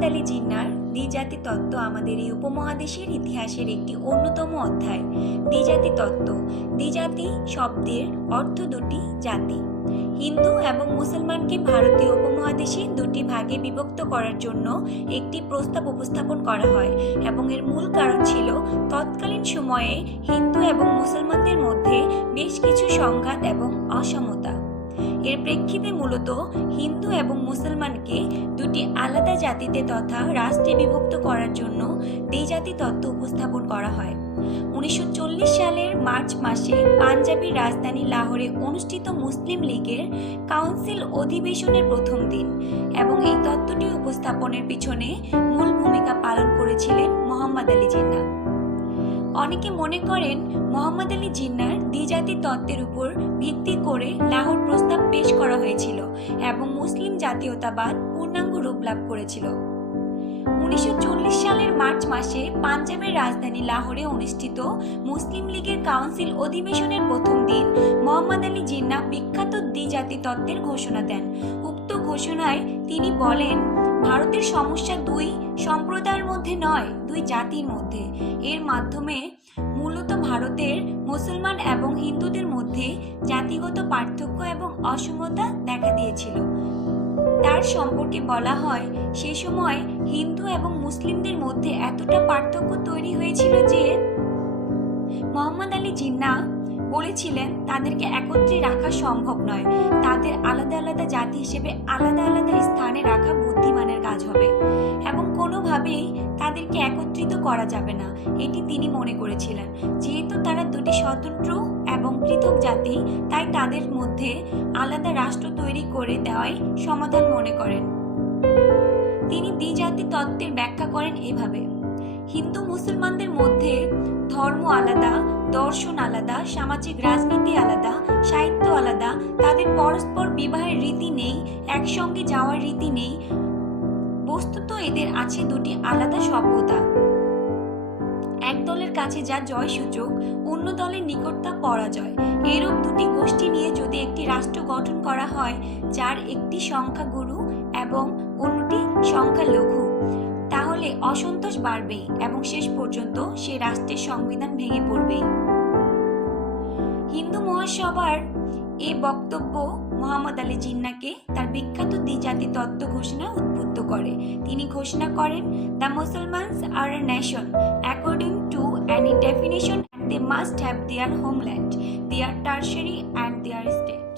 মোহাম্মদ আলী জিন্নার দ্বিজাতি তত্ত্ব আমাদের এই উপমহাদেশের ইতিহাসের একটি অন্যতম অধ্যায়। দ্বিজাতি তত্ত্ব। দ্বিজাতি শব্দের অর্থ দুটি জাতি। হিন্দু এবং মুসলমানকে ভারতীয় উপমহাদেশে দুটি ভাগে বিভক্ত করার জন্য একটি প্রস্তাব উপস্থাপন করা হয় এবং এর মূল কারণ ছিল তৎকালীন সময়ে হিন্দু এবং মুসলমানদের মধ্যে বেশ কিছু সংঘাত এবং অসমতা। এর প্রেক্ষিতে মূলত হিন্দু এবং মুসলমানকে দুটি আলাদা জাতিতে তথা রাষ্ট্রে বিভক্ত করার জন্য দ্বিজাতি তত্ত্ব উপস্থাপন করা হয়। 1940 সালের মার্চ মাসে পাঞ্জাবের রাজধানী লাহোরে অনুষ্ঠিত মুসলিম লীগের কাউন্সিল অধিবেশনের প্রথম দিন এবং এই তত্ত্বটি উপস্থাপনের পিছনে মূল ভূমিকা পালন করেছিলেন মোহাম্মদ আলী জিন্নাহ। অনেকে মনে করেন মোহাম্মদ আলী জিন্নাহর দ্বিজাতি তত্ত্বের উপর ভিত্তি করে লাহোর প্রস্তাব পেশ করা হয়েছিল এবং মুসলিম জাতীয়তাবাদ পূর্ণাঙ্গ রূপ লাভ করেছিল। 1940 সালের মার্চ মাসে পাঞ্জাবের রাজধানী লাহোরে অনুষ্ঠিত মুসলিম লীগের কাউন্সিল অধিবেশনের প্রথম দিন মোহাম্মদ আলী জিন্নাহ বিখ্যাত দ্বিজাতি তত্ত্বের ঘোষণা দেন। উক্ত ঘোষণায় তিনি বলেন, ভারতের সমস্যা দুই সম্প্রদায়ের মধ্যে নয়, দুই জাতির মধ্যে। এর মাধ্যমে মূলত ভারতের মুসলমান এবং হিন্দুদের মধ্যে জাতিগত পার্থক্য এবং অসমতা দেখা দিয়েছিল। তার সম্পর্কে বলা হয়, সে সময় হিন্দু এবং মুসলিমদের মধ্যে এতটা পার্থক্য তৈরি হয়েছিল যে মোহাম্মদ আলী জিন্নাহ বলেছিলেন তাদেরকে একত্রে রাখা সম্ভব নয়। তাদের আলাদা আলাদা জাতি হিসেবে আলাদা আলাদা স্থানে রাখা বুদ্ধিমানের কাজ হবে এবং কোনোভাবেই তাদেরকে একত্রিত করা যাবে না, এটি তিনি মনে করেছিলেন। যেহেতু তারা দুটি স্বতন্ত্র এবং পৃথক জাতি, তাই তাদের মধ্যে আলাদা রাষ্ট্র তৈরি করে দেওয়াই সমাধান মনে করেন। তিনি দ্বিজাতি তত্ত্বের ব্যাখ্যা করেন এভাবে: হিন্দু মুসলমানদের মধ্যে ধর্ম আলাদা, দর্শন আলাদা, সামাজিক রাজনীতি আলাদা, সাহিত্য আলাদা, তাদের পরস্পর বিবাহের রীতি নেই, একসঙ্গে যাওয়ার রীতি নেই। বস্তুত এদের আছে দুটি আলাদা সভ্যতা। এক দলের কাছে যা জয় সূচক, অন্য দলের নিকট তা পরাজয়। এরূপ দুটি গোষ্ঠী নিয়ে যদি একটি রাষ্ট্র গঠন করা হয়, যার একটি সংখ্যাগুরু এবং অন্যটি সংখ্যালঘু, তাহলে অসন্তোষ বাড়বে এবং শেষ পর্যন্ত সে রাষ্ট্রের সংবিধান ভেঙে পড়বে। হিন্দু মহাসভার এই বক্তব্য মোহাম্মদ আলী জিন্নাহকে তার বিখ্যাত দ্বিজাতি তত্ত্ব ঘোষণা উদ্বুদ্ধ করে। তিনি ঘোষণা করেন, the Mussalmans are a nation according to any definition, they must have their homeland, their tertiary and their state.